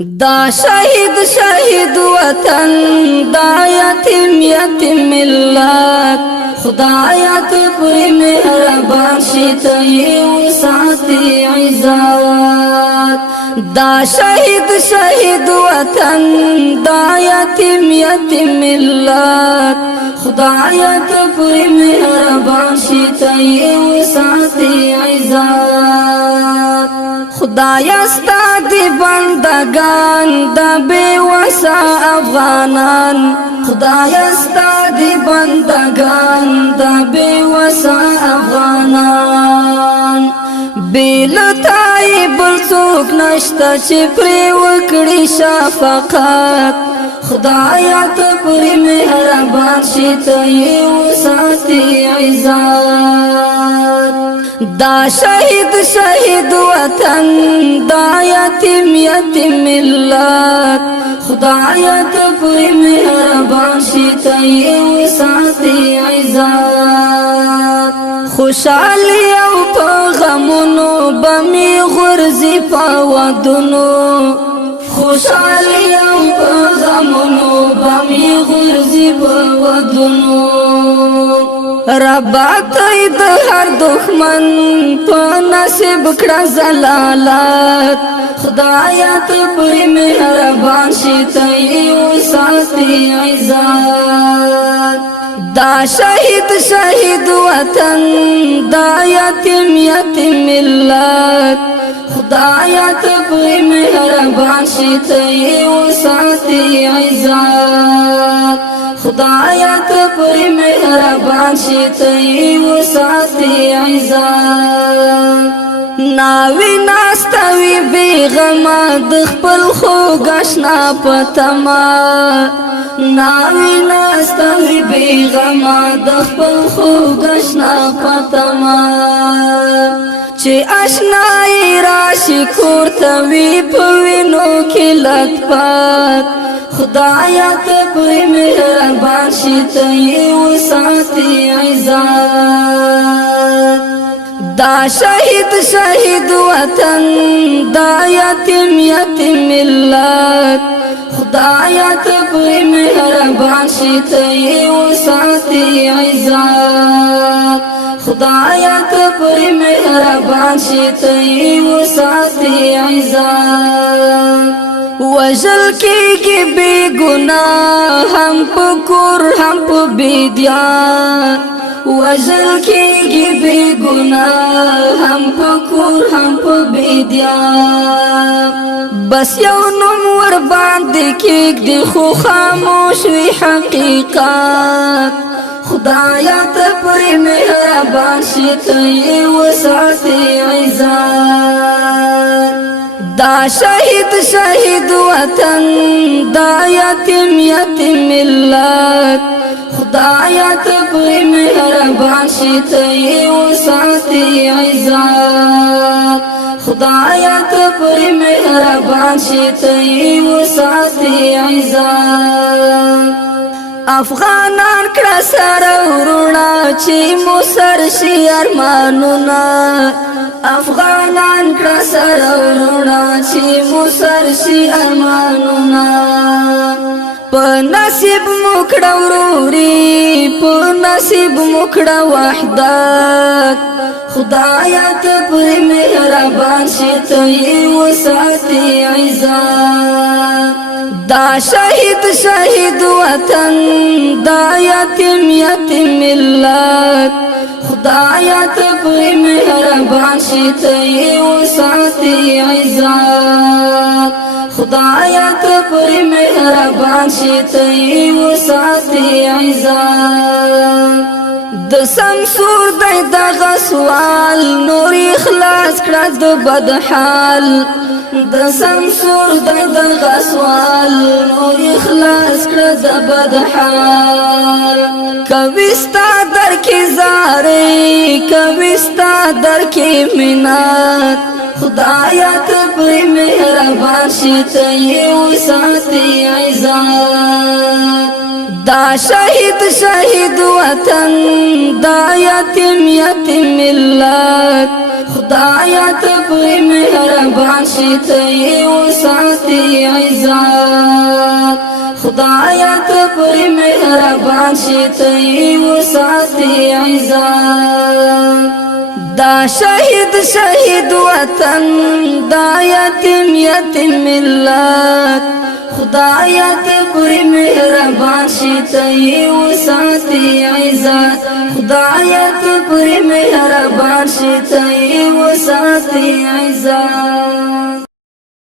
دا شهید وطن دا یتیم ملت خدایا ته پر مهربان شي ته یې ساتي عزت دا شهید وطن دا یتیم ملت خدایا ته پر مهربان شي ته یې ساتي عزت خدایا ستا دی بندگان دا بے وسا افغانان خدایا ستا دی بندگان دا بے وسا افغانان بیلتائی بلسوک نشتا چی پری وکڑی شفقات خدایا تا پری مہربان شیطا یو ساتی عزت دا شهید وطن دا یتیم ملت خدایا ته پر مهربان شي ته یې ساتي عزت خوشالي او په غمونو به مې غورځي په ودونو خوشالي او په غمونو به مې غورځي په ودونو ربا ته د هر دښمن په نصیب کړه زلالت خدایا ته پر مهربان شي ته یې ساتي عزت دا شهید وطن دا یتیم ملت خدایا ته پر مهربان شي ته یې ساتي عزت خدایا ته پر مهربان شي ته یې ساتي عزت ناوی ناستوی بیغما د خپل خوږ اشنا په تما ناوی ناستوی بیغما د خپل خوږ اشنا په تما چې اشنای راشي کور ته وی په وینو کې لطفات خدایا ته پر مهربان شي ته یې ساتي عزت دا شهید وطن دا یتیم ملت خدایا ته پر مهربان شي ته یې ساتي عزت خدایا ته پر مهربان شي ته یې ساتي عزت وجل کېږي بې ګناه هم په کور هم په بیدیا وجل کېږي بې ګناه هم په کور هم په بیدیا بس یو نوم ور باندې کېږدي خو خاموش وي حقیقت خدایا ته پر مهربان شي ته یې ساتي عزت دا شهید وطن دا یتیم ملت خدایا ته پر مهربان شي ته یې ساتي عزت خدایا ته پر مهربان شي ته یې ساتي عزت افغانان کړه سره ورونه چې مو سر شي ارمانونه افغانان کړه سره ورونه چې مو سر شي ارمانونه په نصیب مو کړه وروري په نصیب مو کړه وحدت خدایا ته پر مهربان شي ته یې ساتي عزت دا شهید وطن دا یتیم ملت خدایا ته پر مهربان شي ته یې ساتي عزت خدایا ته پر مهربان شي ته یې ساتي عزت د سمسور دی دغه سوال نور اخلاص کړه د بدحال د سمسور دی دغه سوال نور اخلاص کړه د بدحال کوي ستا در کې زارې کوي ستا در کې منت خدایا ته پر مهربان شي ته یې ساتي عزت دا شهید وطن دا یتیم یتیم ملت خدایا ته پرې مهربان شې ته یې وساتې عزت خدایا ته پرې مهربان شې ته یې وساتې عزت دا شهید وطن دا یتیم ملت خدایا ته پرې مهربان شې ته یې وساتې عزت خدایا ته پرې مهربان شې ته یې وساتې عزت